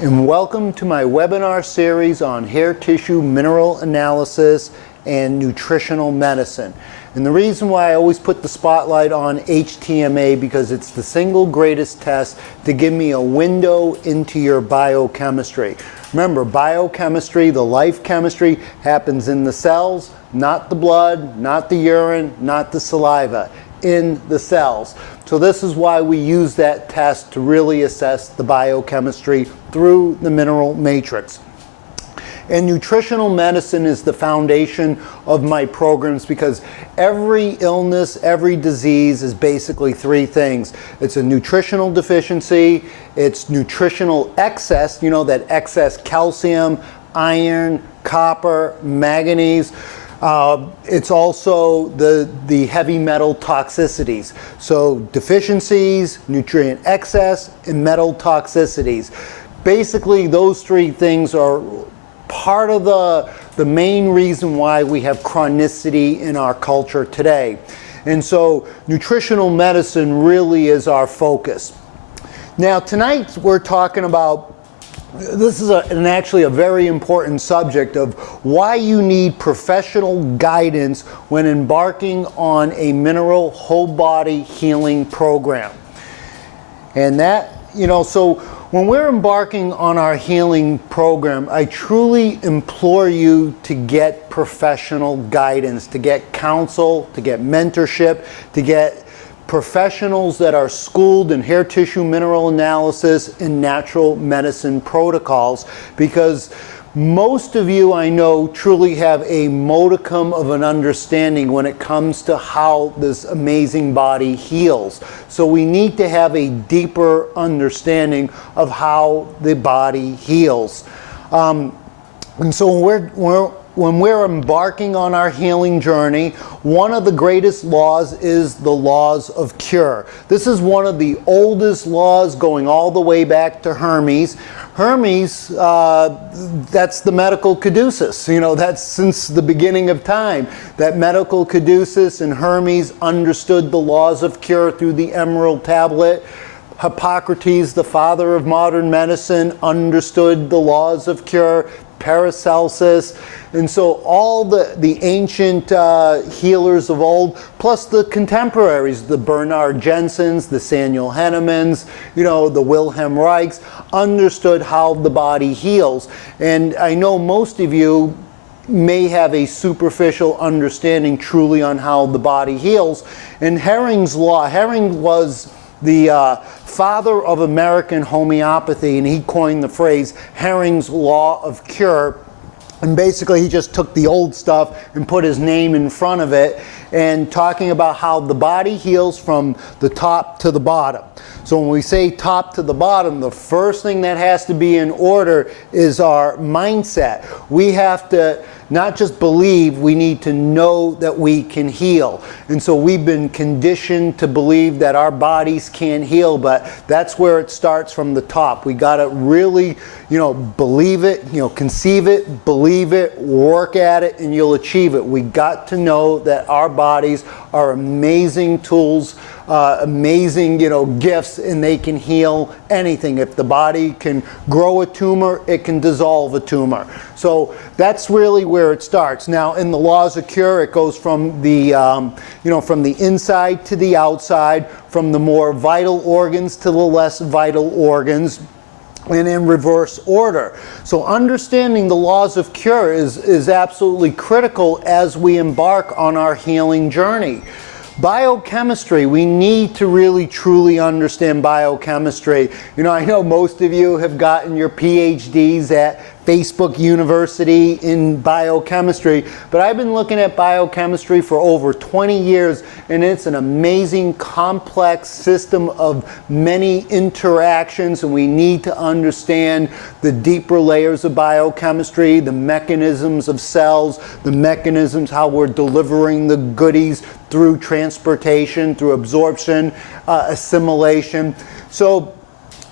And welcome to my webinar series on hair tissue mineral analysis and nutritional medicine. And the reason why I always put the spotlight on HTMA because it's the single greatest test to give me a window into your biochemistry. Remember, biochemistry, the life chemistry, happens in the cells, not the blood, not the urine, not the saliva, in the cells. So this is why we use that test to really assess the biochemistry through the mineral matrix. And nutritional medicine is the foundation of my programs because every illness, every disease is basically three things. It's a nutritional deficiency, it's nutritional excess, you know, that excess calcium, iron, copper, manganese. It's also the heavy metal toxicities. So deficiencies, nutrient excess, and metal toxicities. Basically, those three things are part of the main reason why we have chronicity in our culture today. And so nutritional medicine really is our focus. Now tonight we're talking about, this is actually a very important subject of why you need professional guidance when embarking on a mineral whole body healing program. And that, you know, so when we're embarking on our healing program, I truly implore you to get professional guidance, to get counsel, to get mentorship, to get professionals that are schooled in hair tissue mineral analysis and natural medicine protocols, because most of you I know truly have a modicum of an understanding when it comes to how this amazing body heals. So we need to have a deeper understanding of how the body heals. And so when we're embarking on our healing journey, one of the greatest laws is the laws of cure. This is one of the oldest laws going all the way back to Hermes. Hermes, that's the medical caduceus. You know, that's since the beginning of time. That medical caduceus and Hermes understood the laws of cure through the Emerald Tablet. Hippocrates, the father of modern medicine, understood the laws of cure. Paracelsus, and so all the ancient healers of old, plus the contemporaries, the Bernard Jensens, the Samuel Hahnemans, you know, the Wilhelm Reichs, understood how the body heals. And I know most of you may have a superficial understanding truly on how the body heals. And Herring's law, Herring was the father of American homeopathy, and he coined the phrase Herring's law of cure. And basically he just took the old stuff and put his name in front of it, and talking about how the body heals from the top to the bottom. So when we say top to the bottom, the first thing that has to be in order is our mindset. We have to not just believe, we need to know that we can heal. And so we've been conditioned to believe that our bodies can't heal, but that's where it starts, from the top. We got to really, you know, believe it, you know, conceive it, believe it, work at it, and you'll achieve it. We got to know that our bodies are amazing tools, amazing, you know, gifts, and they can heal anything. If the body can grow a tumor, it can dissolve a tumor. So that's really where it starts. Now, in the laws of cure, it goes from the, you know, from the inside to the outside, from the more vital organs to the less vital organs, and in reverse order. So understanding the laws of cure is absolutely critical as we embark on our healing journey. Biochemistry, we need to really truly understand biochemistry. You know, I know most of you have gotten your PhDs at Facebook University in biochemistry, but I've been looking at biochemistry for over 20 years, and it's an amazing complex system of many interactions, and we need to understand the deeper layers of biochemistry, the mechanisms of cells, the mechanisms how we're delivering the goodies through transportation, through absorption, assimilation. So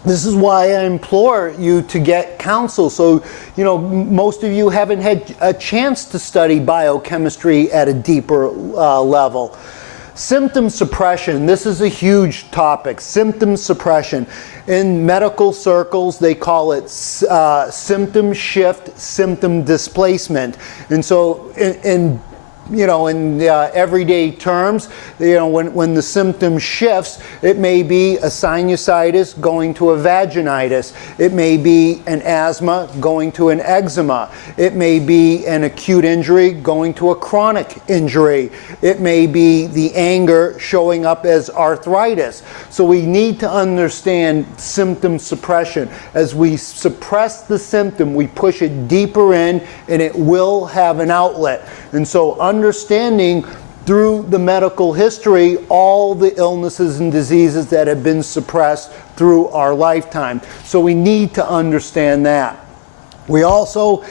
this is why I implore you to get counsel. So, you know, most of you haven't had a chance to study biochemistry at a deeper level. Symptom suppression, this is a huge topic. Symptom suppression. In medical circles, they call it symptom shift, symptom displacement. And so in everyday terms, when the symptom shifts, it may be a sinusitis going to a vaginitis. It may be an asthma going to an eczema. It may be an acute injury going to a chronic injury. It may be the anger showing up as arthritis. So we need to understand symptom suppression. As we suppress the symptom, we push it deeper in, and it will have an outlet. And so understanding through the medical history all the illnesses and diseases that have been suppressed through our lifetime. So we need to understand that. We also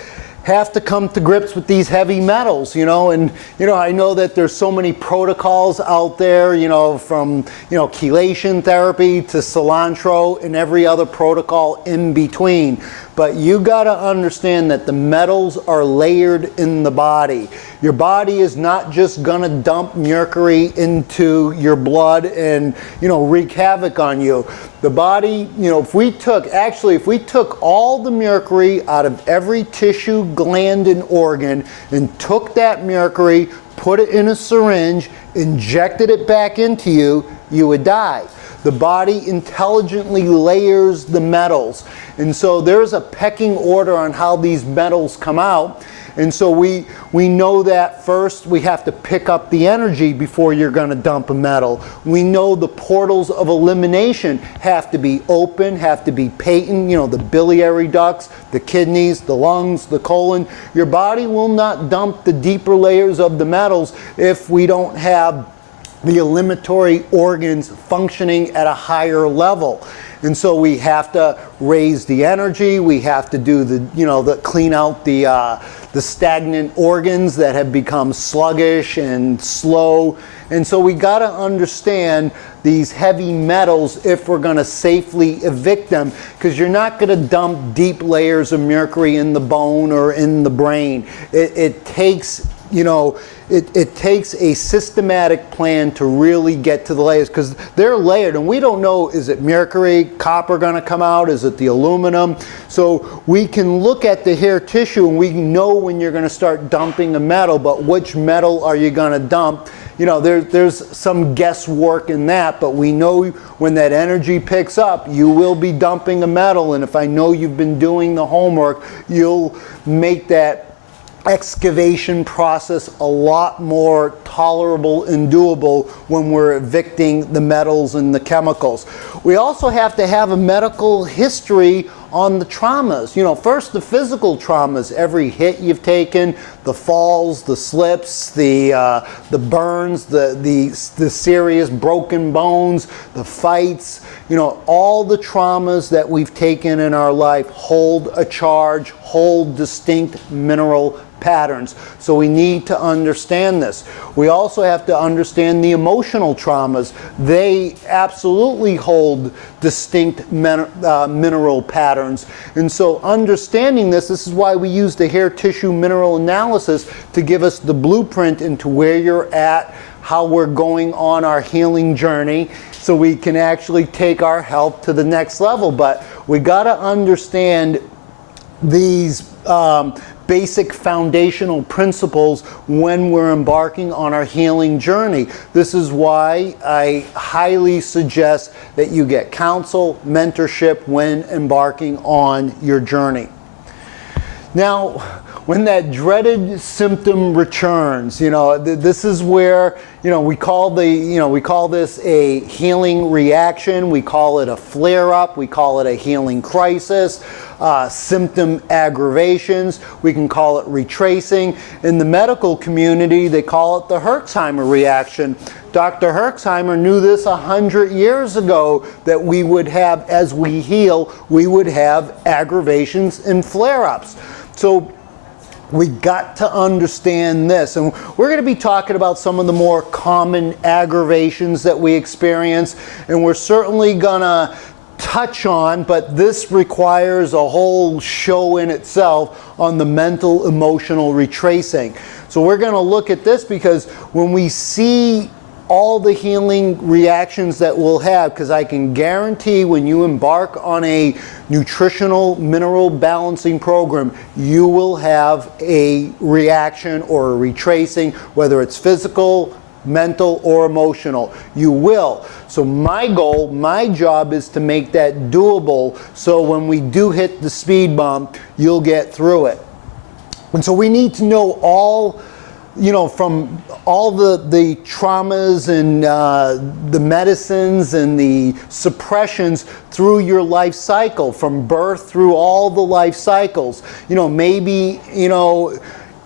have to come to grips with these heavy metals, and I know that there's so many protocols out there, from chelation therapy to cilantro and every other protocol in between. But you got to understand that the metals are layered in the body. Your body is not just going to dump mercury into your blood and, wreak havoc on you. The body, if we took all the mercury out of every tissue, gland, and organ and took that mercury, put it in a syringe, injected it back into you, you would die. The body intelligently layers the metals. And so there's a pecking order on how these metals come out. And so we know that first we have to pick up the energy before you're going to dump a metal. We know the portals of elimination have to be open, have to be patent, the biliary ducts, the kidneys, the lungs, the colon. Your body will not dump the deeper layers of the metals if we don't have the eliminatory organs functioning at a higher level. And so we have to raise the energy, we have to do the clean out the stagnant organs that have become sluggish and slow. And so we got to understand these heavy metals if we're going to safely evict them, because you're not going to dump deep layers of mercury in the bone or in the brain. It takes it takes a systematic plan to really get to the layers, because they're layered and we don't know, is it mercury, copper going to come out, is it the aluminum? So we can look at the hair tissue and we know when you're going to start dumping a metal, but which metal are you going to dump? There's some guesswork in that, but we know when that energy picks up, you will be dumping a metal, and if I know you've been doing the homework, you'll make that excavation process a lot more tolerable and doable when we're evicting the metals and the chemicals. We also have to have a medical history on the traumas. First the physical traumas, every hit you've taken, the falls, the slips, the burns, the serious broken bones, the fights, all the traumas that we've taken in our life hold a charge, hold distinct mineral patterns. So we need to understand this. We also have to understand the emotional traumas. They absolutely hold distinct mineral patterns. And so understanding this is why we use the hair tissue mineral analysis to give us the blueprint into where you're at, how we're going on our healing journey, so we can actually take our health to the next level. But we got to understand these basic foundational principles when we're embarking on our healing journey. This is why I highly suggest that you get counsel, mentorship when embarking on your journey. Now, when that dreaded symptom returns, this is where, we call this a healing reaction, we call it a flare-up, we call it a healing crisis, symptom aggravations, we can call it retracing. In the medical community, they call it the Herxheimer reaction. Dr. Herxheimer knew this 100 years ago, that we would have, as we heal, we would have aggravations and flare-ups. So we got to understand this, and we're going to be talking about some of the more common aggravations that we experience, and we're certainly going to touch on, but this requires a whole show in itself on the mental emotional retracing. So we're going to look at this, because when we see all the healing reactions that we'll have, because I can guarantee when you embark on a nutritional mineral balancing program, you will have a reaction or a retracing, whether it's physical, mental, or emotional. You will. So my goal, my job is to make that doable, so when we do hit the speed bump, you'll get through it. And so we need to know all, you know, from all the traumas and the medicines and the suppressions through your life cycle, from birth through all the life cycles. You know, maybe, you know,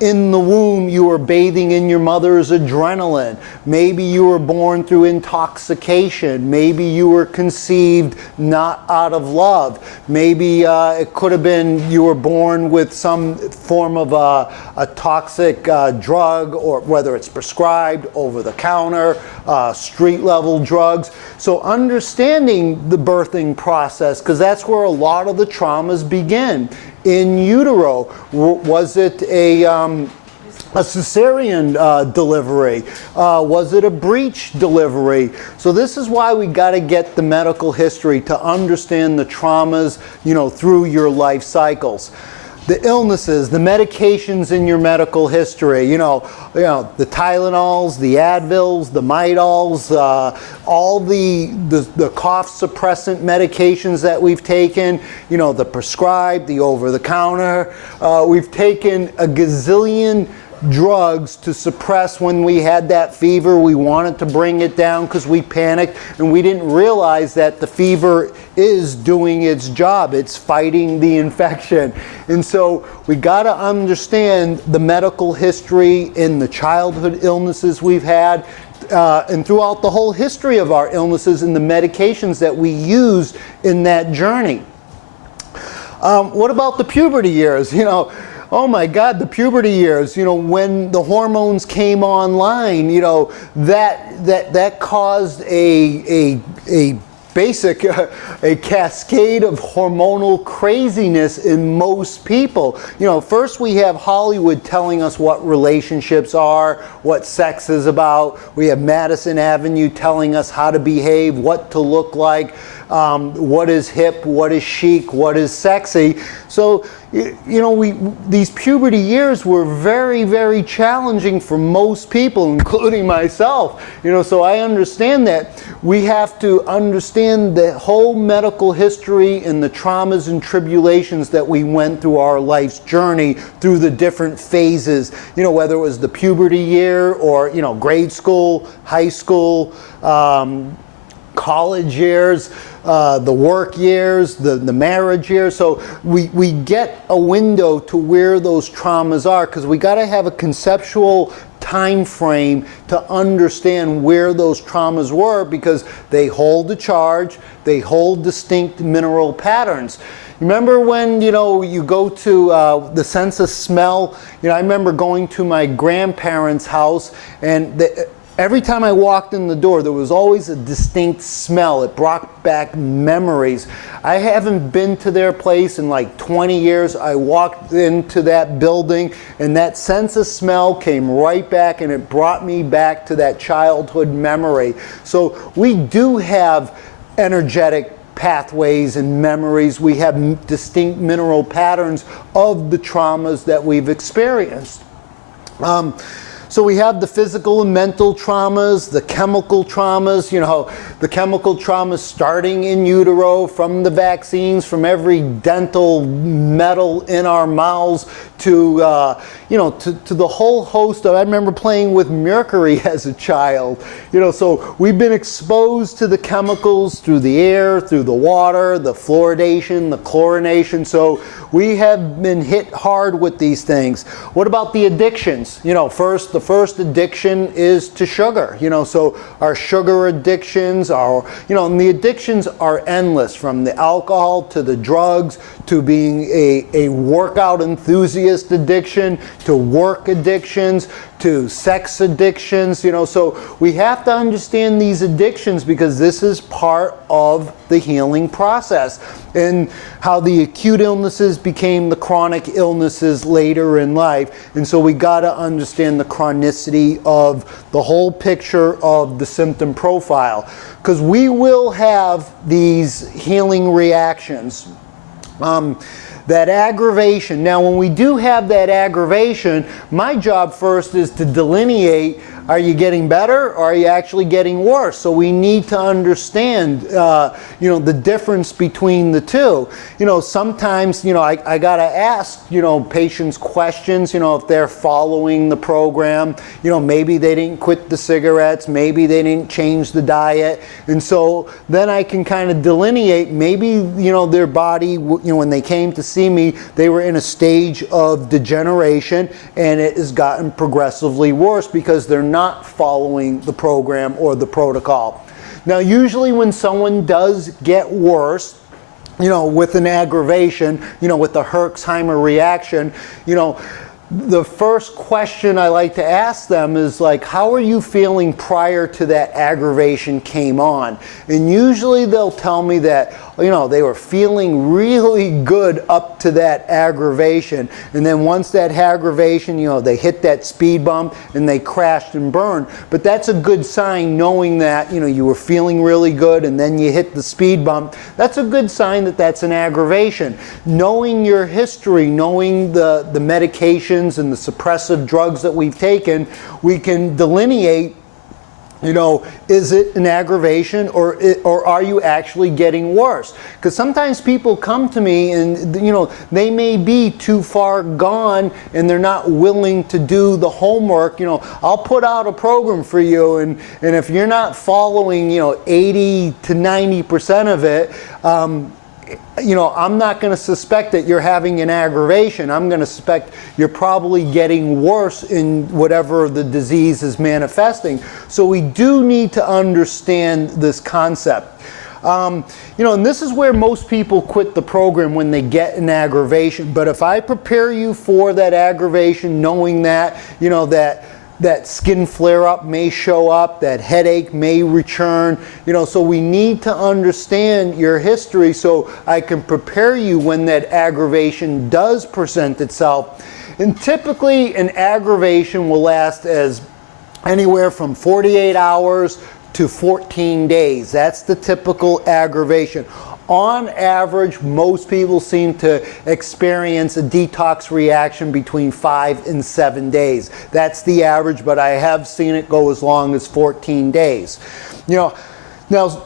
in the womb you were bathing in your mother's adrenaline. Maybe you were born through intoxication. Maybe you were conceived not out of love. Maybe it could have been you were born with some form of a toxic drug, or whether it's prescribed, over the counter, street level drugs. So understanding the birthing process, because that's where a lot of the traumas begin. In utero, was it a cesarean delivery? Was it a breech delivery? So this is why we got to get the medical history to understand the traumas, you know, through your life cycles. The illnesses, the medications in your medical history, you know, the Tylenols, the Advils, the Midols, all the cough suppressant medications that we've taken, you know, the prescribed, the over-the-counter. We've taken a gazillion drugs to suppress when we had that fever. We wanted to bring it down because we panicked, and we didn't realize that the fever is doing its job. It's fighting the infection. And so we got to understand the medical history in the childhood illnesses we've had, and throughout the whole history of our illnesses, and the medications that we use in that journey. What about the puberty years? You know, oh my God, the puberty years, you know, when the hormones came online, you know, that caused a cascade of hormonal craziness in most people. You know, first we have Hollywood telling us what relationships are, what sex is about. We have Madison Avenue telling us how to behave, what to look like, what is hip, what is chic, what is sexy. So, you know, these puberty years were very, very challenging for most people, including myself. You know, so I understand that. We have to understand the whole medical history and the traumas and tribulations that we went through our life's journey, through the different phases. You know, whether it was the puberty year, or, you know, grade school, high school, college years, the work years, the marriage years. So we get a window to where those traumas are, because we got to have a conceptual time frame to understand where those traumas were, because they hold the charge, they hold distinct mineral patterns. Remember when, you know, you go to the sense of smell? You know, I remember going to my grandparents' house, and every time I walked in the door, there was always a distinct smell. It brought back memories. I haven't been to their place in like 20 years. I walked into that building, and that sense of smell came right back, and it brought me back to that childhood memory. So we do have energetic pathways and memories. We have distinct mineral patterns of the traumas that we've experienced. So we have the physical and mental traumas, the chemical traumas, you know, the chemical traumas starting in utero, from the vaccines, from every dental metal in our mouths, to, you know, to the whole host of, I remember playing with mercury as a child, you know, so we've been exposed to the chemicals through the air, through the water, the fluoridation, the chlorination, so we have been hit hard with these things. What about the addictions? You know, the first addiction is to sugar, you know, so our sugar addictions are, you know, and the addictions are endless, from the alcohol to the drugs, to being a workout enthusiast addiction, to work addictions, to sex addictions, you know, so we have to understand these addictions, because this is part of the healing process, and how the acute illnesses became the chronic illnesses later in life. And so we got to understand the chronic chronicity of the whole picture of the symptom profile. Because we will have these healing reactions. That aggravation. Now, when we do have that aggravation, my job first is to delineate, are you getting better or are you actually getting worse? So we need to understand, the difference between the two. Sometimes, I gotta ask, patients questions, if they're following the program, maybe they didn't quit the cigarettes, maybe they didn't change the diet. And so then I can kind of delineate, maybe, their body, when they came to see me, they were in a stage of degeneration and it has gotten progressively worse because they're not following the program or the protocol. Now, usually when someone does get worse, with an aggravation, with the Herxheimer reaction, the first question I like to ask them is like, how are you feeling prior to that aggravation came on? And usually they'll tell me that, they were feeling really good up to that aggravation. And then once that aggravation, they hit that speed bump and they crashed and burned. But that's a good sign, knowing that, you were feeling really good and then you hit the speed bump. That's a good sign that that's an aggravation. Knowing your history, knowing the medications and the suppressive drugs that we've taken, we can delineate, is it an aggravation or are you actually getting worse? Because sometimes people come to me and, they may be too far gone and they're not willing to do the homework. I'll put out a program for you and if you're not following, 80 to 90% of it, I'm not going to suspect that you're having an aggravation. I'm going to suspect you're probably getting worse in whatever the disease is manifesting. So we do need to understand this concept. And this is where most people quit the program, when they get an aggravation. But if I prepare you for that aggravation, knowing that, that skin flare-up may show up, that headache may return, so we need to understand your history so I can prepare you when that aggravation does present itself. And typically an aggravation will last as anywhere from 48 hours to 14 days. That's the typical aggravation. On average, most people seem to experience a detox reaction between 5 and 7 days. That's the average, but I have seen it go as long as 14 days. Now,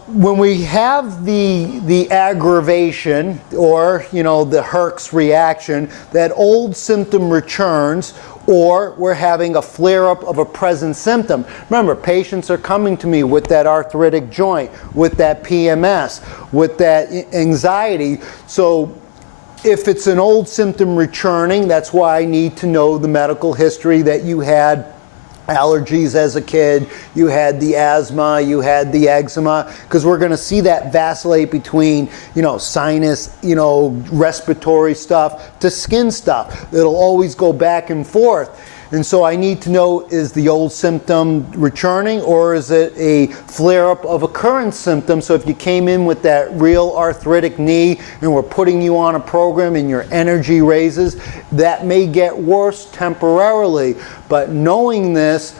when we have the aggravation or, the Herx reaction, that old symptom returns, or we're having a flare-up of a present symptom. Remember, patients are coming to me with that arthritic joint, with that PMS, with that anxiety. So if it's an old symptom returning, that's why I need to know the medical history, that you had allergies as a kid, you had the asthma, you had the eczema, because we're going to see that vacillate between, sinus, respiratory stuff to skin stuff. It'll always go back and forth. And so I need to know, is the old symptom returning or is it a flare-up of a current symptom? So if you came in with that real arthritic knee and we're putting you on a program and your energy raises, that may get worse temporarily. But knowing this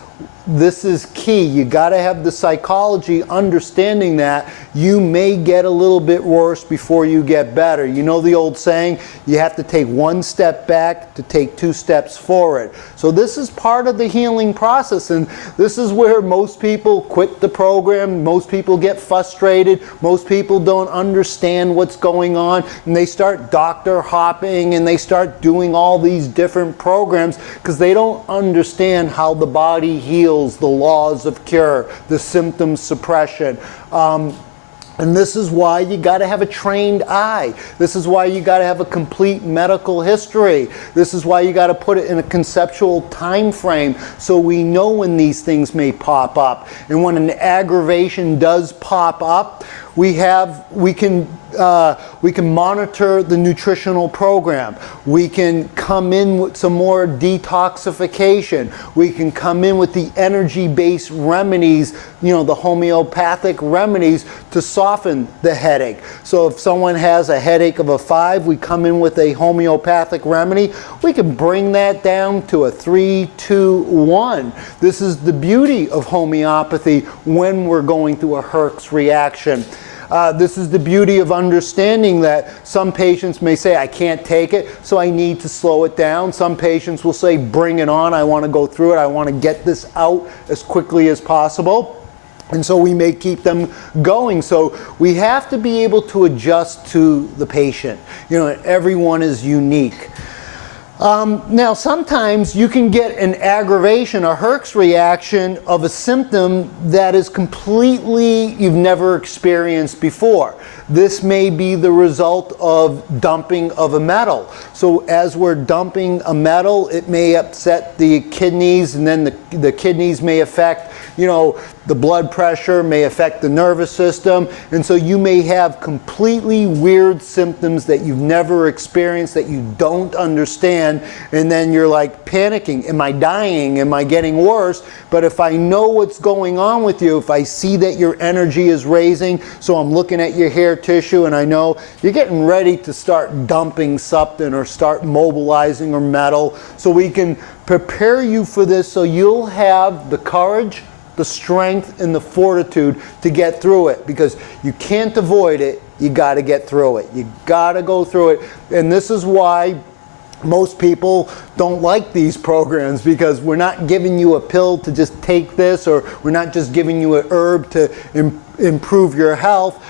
is key. You got to have the psychology understanding that you may get a little bit worse before you get better. You know the old saying, you have to take one step back to take 2 steps forward. So this is part of the healing process, and this is where most people quit the program, most people get frustrated, most people don't understand what's going on, and they start doctor hopping and they start doing all these different programs because they don't understand how the body heals, the laws of cure, the symptom suppression. And this is why you got to have a trained eye. This is why you got to have a complete medical history. This is why you got to put it in a conceptual time frame so we know when these things may pop up. And when an aggravation does pop up, we can monitor the nutritional program. We can come in with some more detoxification. We can come in with the energy-based remedies, the homeopathic remedies to soften the headache. So if someone has a headache of a 5, we come in with a homeopathic remedy. We can bring that down to a 3, 2, 1. This is the beauty of homeopathy when we're going through a Herx reaction. This is the beauty of understanding that some patients may say, I can't take it, so I need to slow it down. Some patients will say, bring it on, I want to go through it, I want to get this out as quickly as possible. And so we may keep them going. So we have to be able to adjust to the patient. Everyone is unique. Now sometimes you can get an aggravation, a Herx reaction of a symptom that is completely you've never experienced before. This may be the result of dumping of a metal. So as we're dumping a metal, it may upset the kidneys, and then the kidneys may affect, the blood pressure, may affect the nervous system, and so you may have completely weird symptoms that you've never experienced, that you don't understand, and then you're like panicking. Am I dying? Am I getting worse? But if I know what's going on with you, if I see that your energy is raising, so I'm looking at your hair tissue and I know you're getting ready to start dumping something or start mobilizing or metal, so we can prepare you for this so you'll have the courage, the strength, and the fortitude to get through it, because you can't avoid it. You got to get through it. You got to go through it. And this is why most people don't like these programs, because we're not giving you a pill to just take this, or we're not just giving you an herb to improve your health.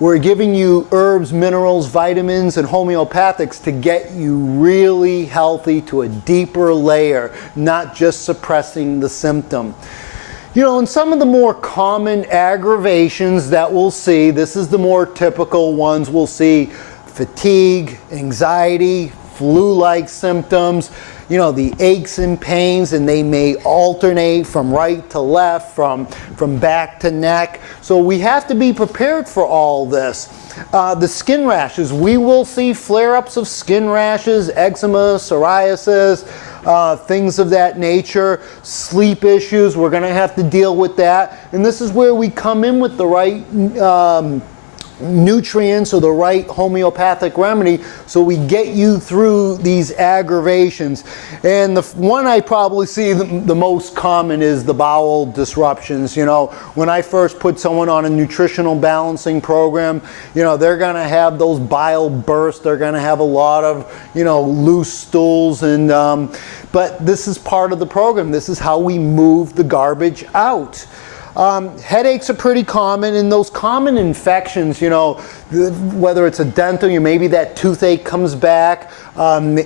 We're giving you herbs, minerals, vitamins, and homeopathics to get you really healthy to a deeper layer, not just suppressing the symptom. And some of the more common aggravations that we'll see, this is the more typical ones, we'll see fatigue, anxiety, flu-like symptoms, the aches and pains, and they may alternate from right to left, from back to neck. So we have to be prepared for all this. The skin rashes, we will see flare-ups of skin rashes, eczema, psoriasis, things of that nature. Sleep issues, we're going to have to deal with that. And this is where we come in with the right nutrients or the right homeopathic remedy, so we get you through these aggravations. And the one I probably see the most common is the bowel disruptions. When I first put someone on a nutritional balancing program, they're going to have those bile bursts, they're going to have a lot of loose stools, and but this is part of the program. This is how we move the garbage out. Headaches are pretty common, and those common infections, whether it's a dental, maybe that toothache comes back,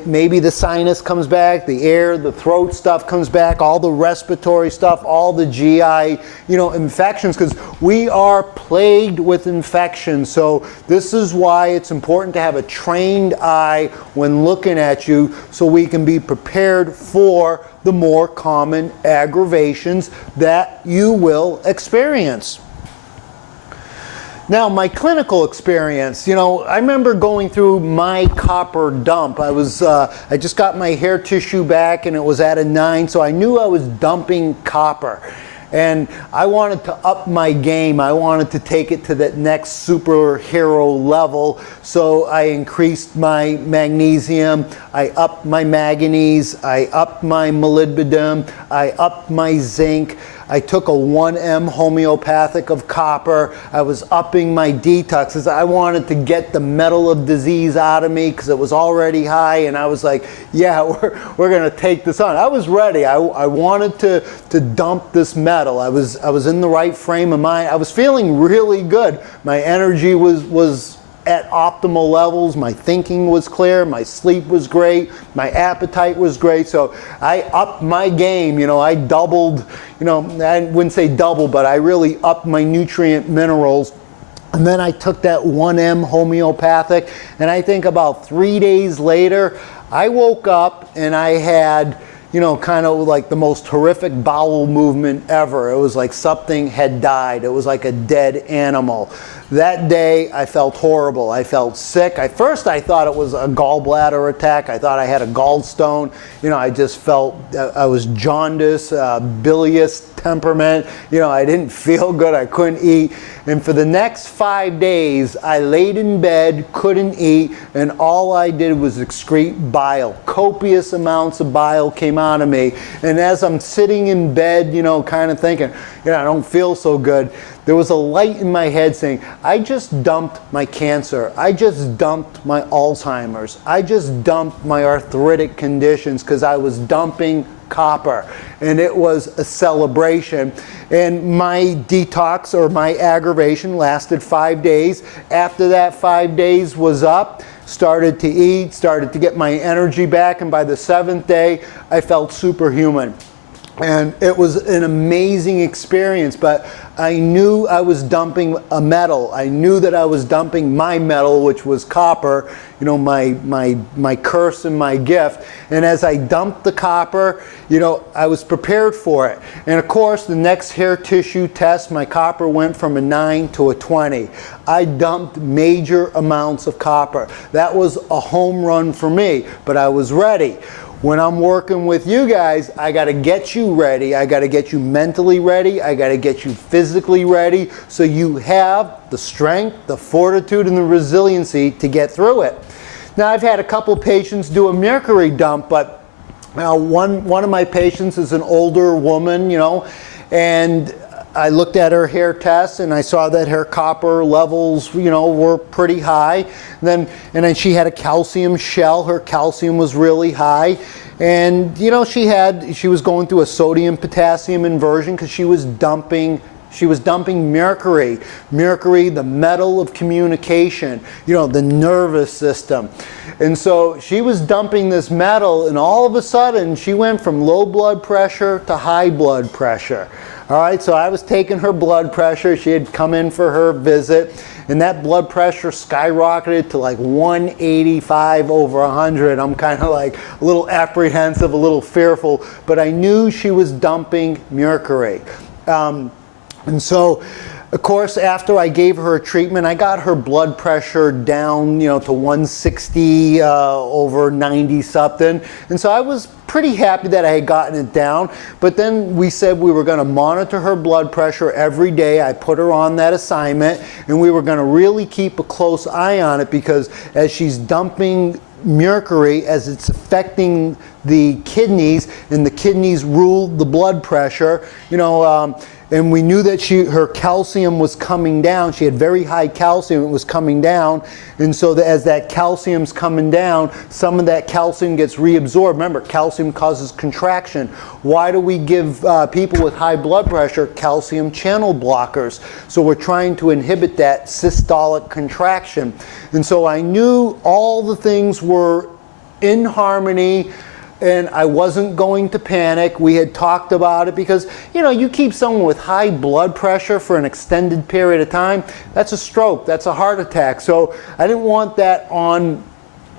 maybe the sinus comes back, the air, the throat stuff comes back, all the respiratory stuff, all the GI, infections, because we are plagued with infections. So this is why it's important to have a trained eye when looking at you, so we can be prepared for the more common aggravations that you will experience. Now, my clinical experience, I remember going through my copper dump. I just got my hair tissue back and it was at a 9, so I knew I was dumping copper. And I wanted to up my game. I wanted to take it to that next superhero level. So I increased my magnesium, I upped my manganese, I upped my molybdenum, I upped my zinc. I took a 1M homeopathic of copper. I was upping my detoxes. I wanted to get the metal of disease out of me because it was already high, and I was like, yeah, we're going to take this on. I was ready. I wanted to dump this metal. I was in the right frame of mind. I was feeling really good. My energy was at optimal levels. My thinking was clear. My sleep was great. My appetite was great. So I upped my game. I doubled, I wouldn't say double, but I really upped my nutrient minerals. And then I took that 1M homeopathic, and I think about 3 days later, I woke up and I had kind of like the most horrific bowel movement ever. It was like something had died. It was like a dead animal. That day I felt horrible. I felt sick. At first I thought it was a gallbladder attack. I thought I had a gallstone. You know, I just felt I was jaundice, bilious temperament. You know, I didn't feel good. I couldn't eat. And for the next 5 days, I laid in bed, couldn't eat, and all I did was excrete bile. Copious amounts of bile came out of me. And as I'm sitting in bed, you know, kind of thinking, you know, I don't feel so good, there was a light in my head saying, I just dumped my cancer. I just dumped my Alzheimer's. I just dumped my arthritic conditions because I was dumping copper. And it was a celebration. And my detox, or my aggravation, lasted 5 days. After that 5 days was up, started to eat, started to get my energy back, and by the 7th day, I felt superhuman. And it was an amazing experience, but I knew I was dumping a metal. I knew that I was dumping my metal, which was copper, you know, my curse and my gift. And as I dumped the copper, you know, I was prepared for it. And of course, the next hair tissue test, my copper went from a 9 to a 20. I dumped major amounts of copper. That was a home run for me, but I was ready. When I'm working with you guys, I got to get you ready. I got to get you mentally ready. I got to get you physically ready so you have the strength, the fortitude, and the resiliency to get through it. Now, I've had a couple patients do a mercury dump, but one of my patients is an older woman, you know, and I looked at her hair test and I saw that her copper levels, you know, were pretty high. And then she had a calcium shell. Her calcium was really high. And, you know, she was going through a sodium potassium inversion because she was dumping mercury. Mercury, the metal of communication, you know, the nervous system. And so she was dumping this metal, and all of a sudden she went from low blood pressure to high blood pressure. All right, so I was taking her blood pressure. She had come in for her visit, and that blood pressure skyrocketed to like 185 over 100. I'm kind of like a little apprehensive, a little fearful, but I knew she was dumping mercury. And so, of course, after I gave her a treatment, I got her blood pressure down, you know, to 160 over 90 something. And so I was pretty happy that I had gotten it down. But then we said we were going to monitor her blood pressure every day. I put her on that assignment, and we were going to really keep a close eye on it, because as she's dumping mercury, as it's affecting the kidneys, and the kidneys rule the blood pressure, you know, and we knew that her calcium was coming down. She had very high calcium. It was coming down. And so as that calcium's coming down, some of that calcium gets reabsorbed. Remember, calcium causes contraction. Why do we give people with high blood pressure calcium channel blockers? So we're trying to inhibit that systolic contraction. And so I knew all the things were in harmony, and I wasn't going to panic. We had talked about it, because, you know, you keep someone with high blood pressure for an extended period of time, that's a stroke, that's a heart attack. So I didn't want that on,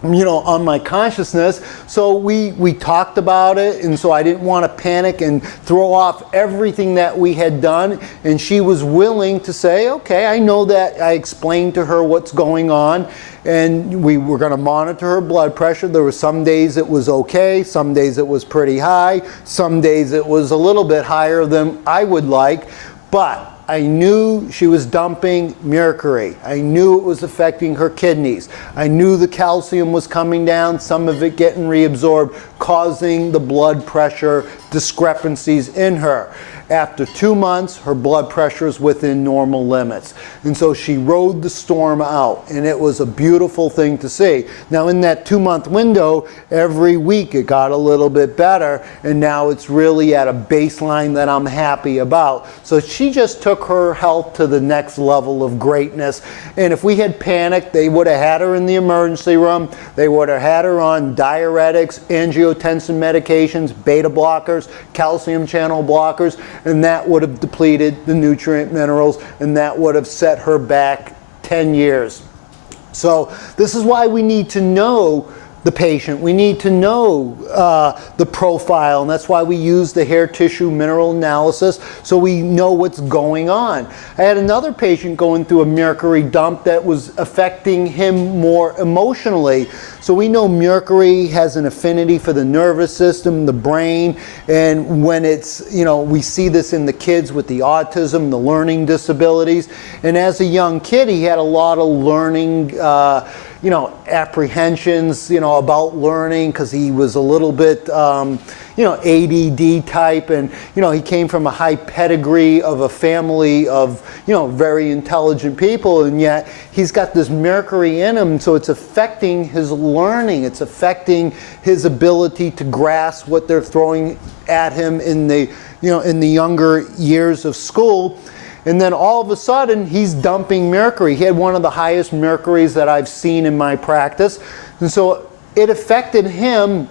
you know, on my consciousness. So we talked about it, and so I didn't want to panic and throw off everything that we had done. And she was willing to say, okay, I know that. I explained to her what's going on, and we were going to monitor her blood pressure. There were some days it was okay, some days it was pretty high, some days it was a little bit higher than I would like, but I knew she was dumping mercury. I knew it was affecting her kidneys. I knew the calcium was coming down, some of it getting reabsorbed, causing the blood pressure discrepancies in her. After 2 months, her blood pressure is within normal limits. And so she rode the storm out, and it was a beautiful thing to see. Now, in that 2-month window, every week it got a little bit better, and now it's really at a baseline that I'm happy about. So she just took her health to the next level of greatness. And if we had panicked, they would have had her in the emergency room. They would have had her on diuretics, angiotensin medications, beta blockers, calcium channel blockers, and that would have depleted the nutrient minerals, and that would have set her back 10 years. So this is why we need to know the patient. We need to know the profile, and that's why we use the hair tissue mineral analysis, so we know what's going on. I had another patient going through a mercury dump that was affecting him more emotionally. So we know mercury has an affinity for the nervous system, the brain, and when it's, we see this in the kids with the autism, the learning disabilities. And as a young kid, he had a lot of learning apprehensions, about learning, because he was a little bit, ADD type, and, he came from a high pedigree of a family of, very intelligent people, and yet he's got this mercury in him, so it's affecting his learning, it's affecting his ability to grasp what they're throwing at him in the, in the younger years of school. And then all of a sudden, he's dumping mercury. He had one of the highest mercuries that I've seen in my practice. And so it affected him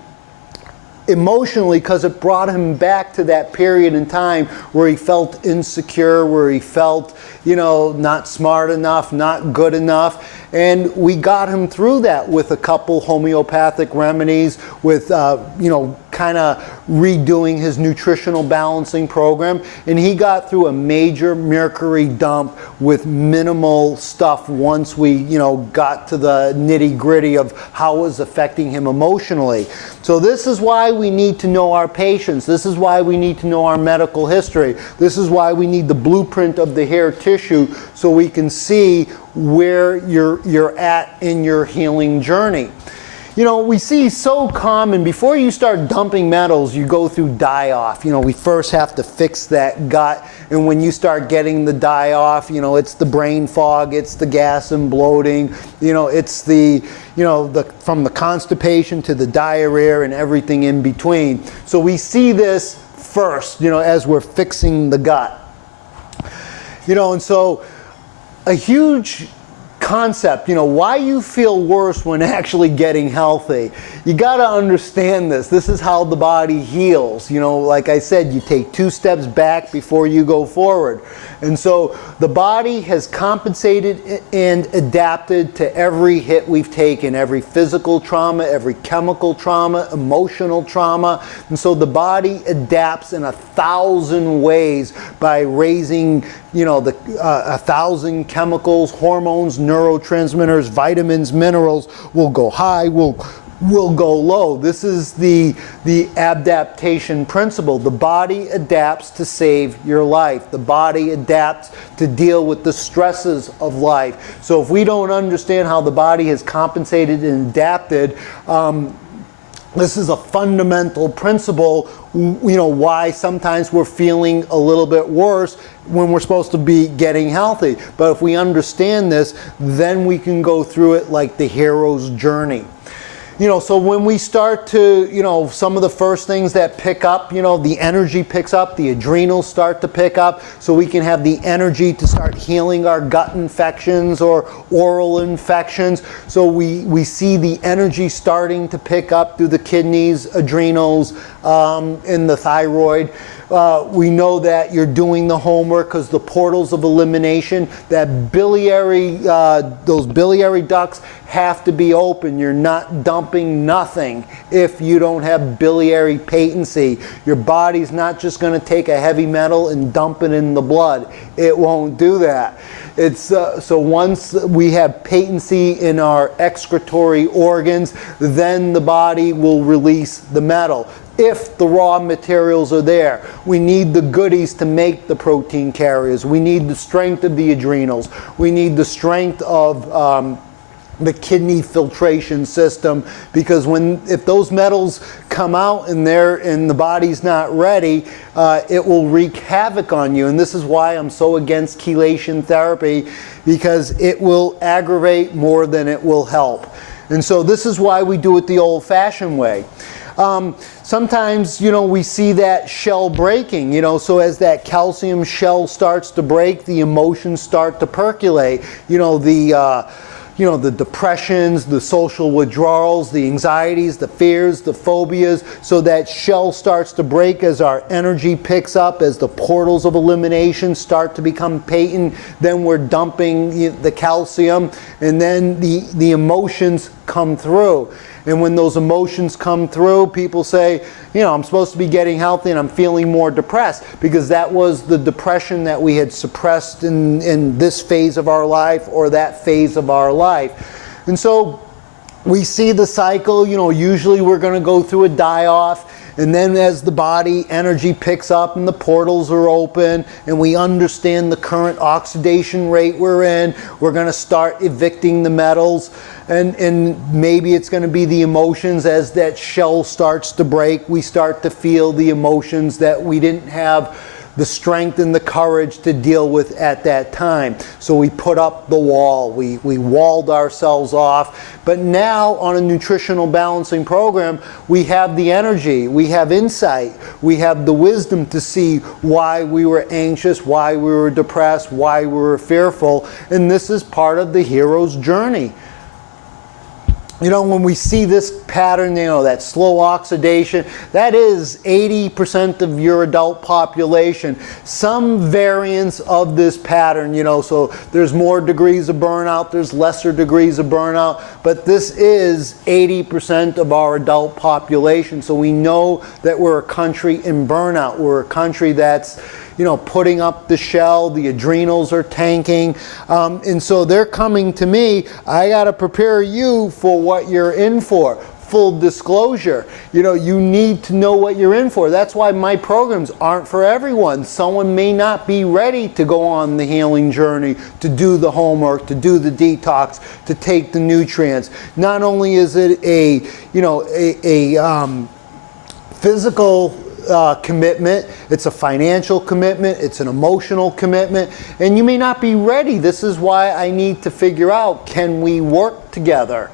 emotionally, because it brought him back to that period in time where he felt insecure, where he felt, not smart enough, not good enough. And we got him through that with a couple homeopathic remedies, with, kind of redoing his nutritional balancing program. And he got through a major mercury dump with minimal stuff once we, got to the nitty gritty of how it was affecting him emotionally. So this is why we need to know our patients. This is why we need to know our medical history. This is why we need the blueprint of the hair tissue, so we can see where you're at in your healing journey. We see so common, before you start dumping metals, you go through die-off. We first have to fix that gut, and when you start getting the die-off, it's the brain fog, it's the gas and bloating, it's the, from the constipation to the diarrhea and everything in between. So we see this first, as we're fixing the gut. And so a huge concept, why you feel worse when actually getting healthy. You got to understand this. This is how the body heals. Like I said, you take 2 steps back before you go forward. And so the body has compensated and adapted to every hit we've taken, every physical trauma, every chemical trauma, emotional trauma. And so the body adapts in 1,000 ways by raising, 1,000 chemicals, hormones, neurotransmitters, vitamins, minerals will go high, will go low. This is the adaptation principle. The body adapts to save your life. The body adapts to deal with the stresses of life. So if we don't understand how the body has compensated and adapted, this is a fundamental principle, why sometimes we're feeling a little bit worse when we're supposed to be getting healthy. But if we understand this, then we can go through it like the hero's journey. So when we start to, some of the first things that pick up, the energy picks up, the adrenals start to pick up, so we can have the energy to start healing our gut infections or oral infections. So we see the energy starting to pick up through the kidneys, adrenals, and the thyroid. We know that you're doing the homework, because the portals of elimination, that biliary, those biliary ducts have to be open. You're not dumping nothing if you don't have biliary patency. Your body's not just going to take a heavy metal and dump it in the blood. It won't do that. It's so once we have patency in our excretory organs, then the body will release the metal. If the raw materials are there, we need the goodies to make the protein carriers. We need the strength of the adrenals. We need the strength of the kidney filtration system, because if those metals come out and the body's not ready, it will wreak havoc on you. And this is why I'm so against chelation therapy, because it will aggravate more than it will help. And so this is why we do it the old-fashioned way. Sometimes, we see that shell breaking, so as that calcium shell starts to break, the emotions start to percolate, the depressions, the social withdrawals, the anxieties, the fears, the phobias. So that shell starts to break as our energy picks up, as the portals of elimination start to become patent. Then we're dumping the calcium, and then the emotions come through. And when those emotions come through, people say, you know, I'm supposed to be getting healthy and I'm feeling more depressed, because that was the depression that we had suppressed in this phase of our life or that phase of our life. And so we see the cycle, you know, usually we're going to go through a die-off, and then as the body energy picks up and the portals are open and we understand the current oxidation rate we're in, we're going to start evicting the metals, and maybe it's going to be the emotions. As that shell starts to break, we start to feel the emotions that we didn't have the strength and the courage to deal with at that time. So we put up the wall, we walled ourselves off. But now on a nutritional balancing program, we have the energy, we have insight, we have the wisdom to see why we were anxious, why we were depressed, why we were fearful. And this is part of the hero's journey. You know, when we see this pattern, you know, that slow oxidation, that is 80% of your adult population. Some variants of this pattern, you know, so there's more degrees of burnout, there's lesser degrees of burnout, but this is 80% of our adult population. So we know that we're a country in burnout. We're a country that's, you know, putting up the shell, the adrenals are tanking, and so they're coming to me. I got to prepare you for what you're in for. Full disclosure, you know, you need to know what you're in for. That's why my programs aren't for everyone. Someone may not be ready to go on the healing journey, to do the homework, to do the detox, to take the nutrients. Not only is it a, you know, a physical commitment, it's a financial commitment, it's an emotional commitment, and you may not be ready. This is why I need to figure out, can we work together?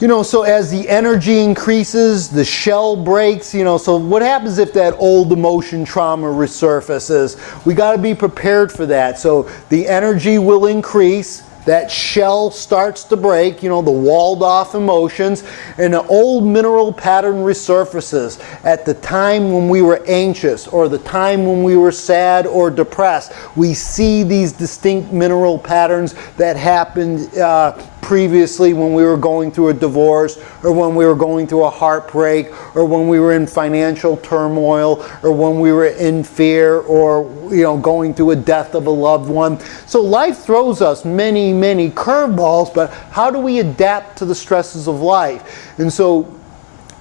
You know, so as the energy increases, the shell breaks, you know, so what happens if that old emotion trauma resurfaces? We got to be prepared for that. So the energy will increase, that shell starts to break, you know, the walled off emotions, and the old mineral pattern resurfaces. At the time when we were anxious, or the time when we were sad or depressed, we see these distinct mineral patterns that happened previously when we were going through a divorce, or when we were going through a heartbreak, or when we were in financial turmoil, or when we were in fear, or, you know, going through a death of a loved one. So life throws us many curveballs, but how do we adapt to the stresses of life? And so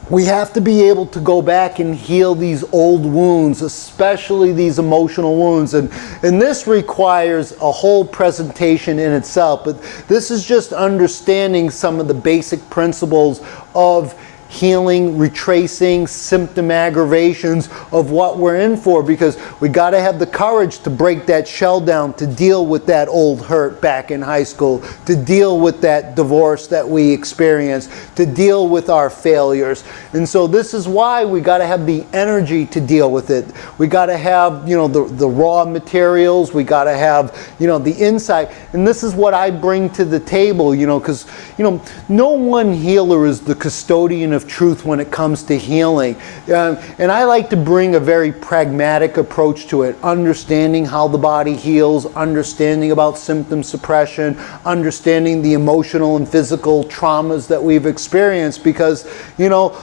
we have to be able to go back and heal these old wounds, especially these emotional wounds. And this requires a whole presentation in itself, but this is just understanding some of the basic principles of healing, retracing symptom aggravations of what we're in for, because we got to have the courage to break that shell down, to deal with that old hurt back in high school, to deal with that divorce that we experienced, to deal with our failures. And so this is why we got to have the energy to deal with it. We got to have, you know, the raw materials, we got to have, you know, the insight. And this is what I bring to the table, you know, because, you know, no one healer is the custodian of truth when it comes to healing. And I like to bring a very pragmatic approach to it, understanding how the body heals, understanding about symptom suppression, understanding the emotional and physical traumas that we've experienced, because, you know,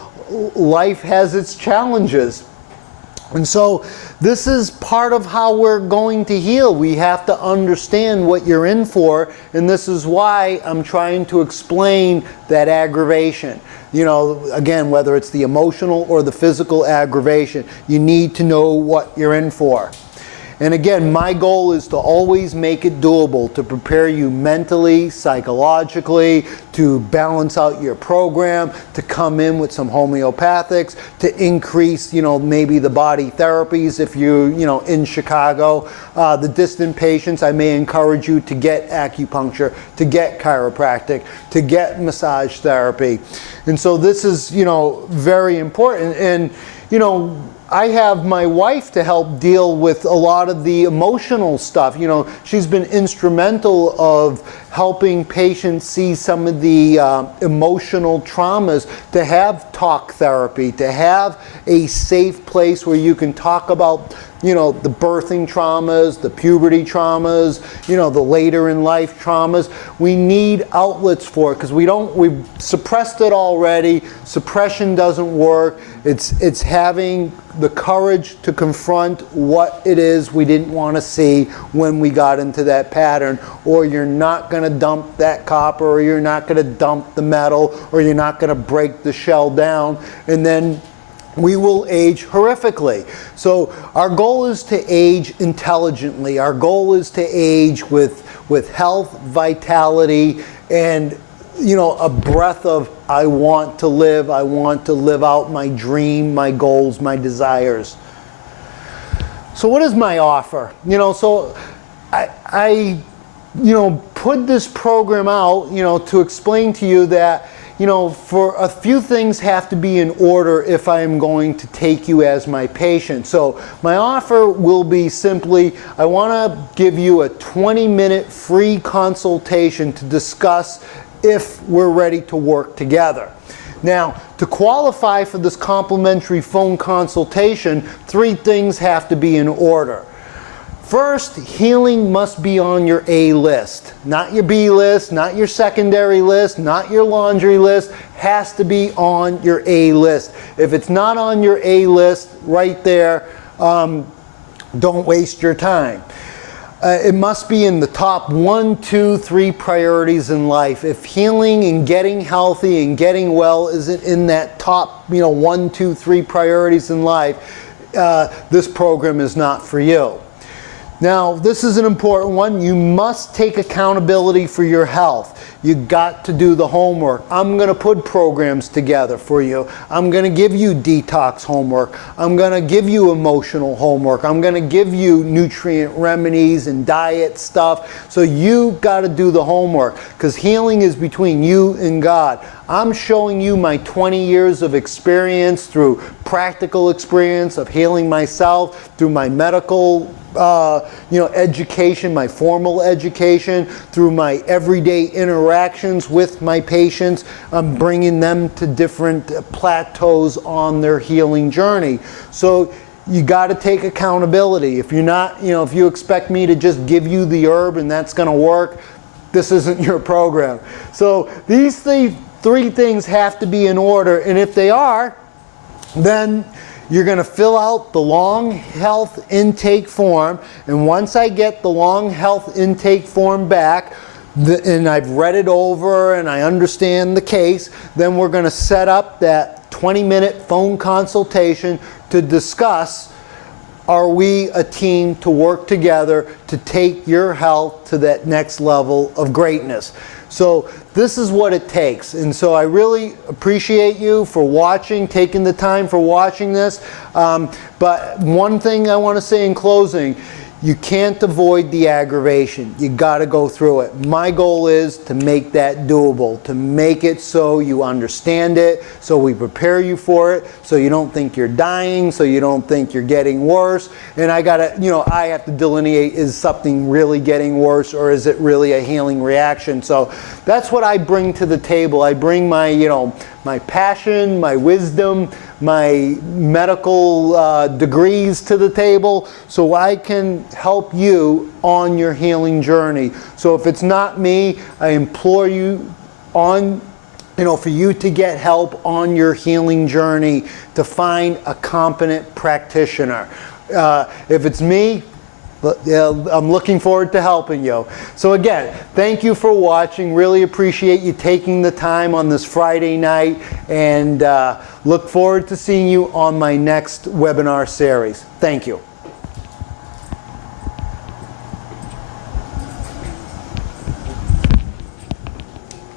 life has its challenges. And so this is part of how we're going to heal. We have to understand what you're in for, and this is why I'm trying to explain that aggravation. You know, again, whether it's the emotional or the physical aggravation, you need to know what you're in for. And again, my goal is to always make it doable, to prepare you mentally, psychologically, to balance out your program, to come in with some homeopathics, to increase, you know, maybe the body therapies if you know, in Chicago. The distant patients, I may encourage you to get acupuncture, to get chiropractic, to get massage therapy. And so this is, you know, very important. And, you know, I have my wife to help deal with a lot of the emotional stuff. You know, she's been instrumental of helping patients see some of the emotional traumas, to have talk therapy, to have a safe place where you can talk about, you know, the birthing traumas, the puberty traumas, you know, the later in life traumas. We need outlets for it because we've suppressed it already. Suppression doesn't work. It's having the courage to confront what it is we didn't want to see when we got into that pattern, or you're not going to dump that copper, or you're not going to dump the metal, or you're not going to break the shell down, and then we will age horrifically. So our goal is to age intelligently. Our goal is to age with health, vitality, and, you know, a breath of I want to live out my dream, my goals, my desires. So what is my offer? You know, so I you know, put this program out, you know, to explain to you that, you know, for a few things have to be in order if I am going to take you as my patient. So my offer will be simply, I want to give you a 20-minute free consultation to discuss if we're ready to work together. Now, to qualify for this complimentary phone consultation, 3 things have to be in order. First, healing must be on your A list, not your B list, not your secondary list, not your laundry list. Has to be on your A list. If it's not on your A list right there, don't waste your time. It must be in the top 1, 2, 3 priorities in life. If healing and getting healthy and getting well isn't in that top, you know, 1, 2, 3 priorities in life, this program is not for you. Now, this is an important one. You must take accountability for your health. You got to do the homework. I'm going to put programs together for you. I'm going to give you detox homework. I'm going to give you emotional homework. I'm going to give you nutrient remedies and diet stuff. So you got to do the homework because healing is between you and God. I'm showing you my 20 years of experience through practical experience of healing myself, through my medical you know, education, my formal education, through my everyday interactions with my patients. I'm bringing them to different plateaus on their healing journey. So you got to take accountability. If you're not, you know, if you expect me to just give you the herb and that's going to work, this isn't your program. So these 3 things have to be in order, and if they are, then you're going to fill out the long health intake form, and once I get the long health intake form back, and I've read it over and I understand the case, then we're going to set up that 20-minute phone consultation to discuss, are we a team to work together to take your health to that next level of greatness? So this is what it takes. And so I really appreciate you for watching, taking the time for watching this. But one thing I want to say in closing, you can't avoid the aggravation. You got to go through it. My goal is to make that doable, to make it so you understand it, so we prepare you for it, so you don't think you're dying, so you don't think you're getting worse. And I got to, you know, I have to delineate, is something really getting worse or is it really a healing reaction? So that's what I bring to the table. I bring my, you know, my passion, my wisdom, my medical degrees to the table so I can help you on your healing journey. So if it's not me, I implore you on, you know, for you to get help on your healing journey, to find a competent practitioner. If it's me, I'm looking forward to helping you. So again, thank you for watching. Really appreciate you taking the time on this Friday night, and look forward to seeing you on my next webinar series. Thank you.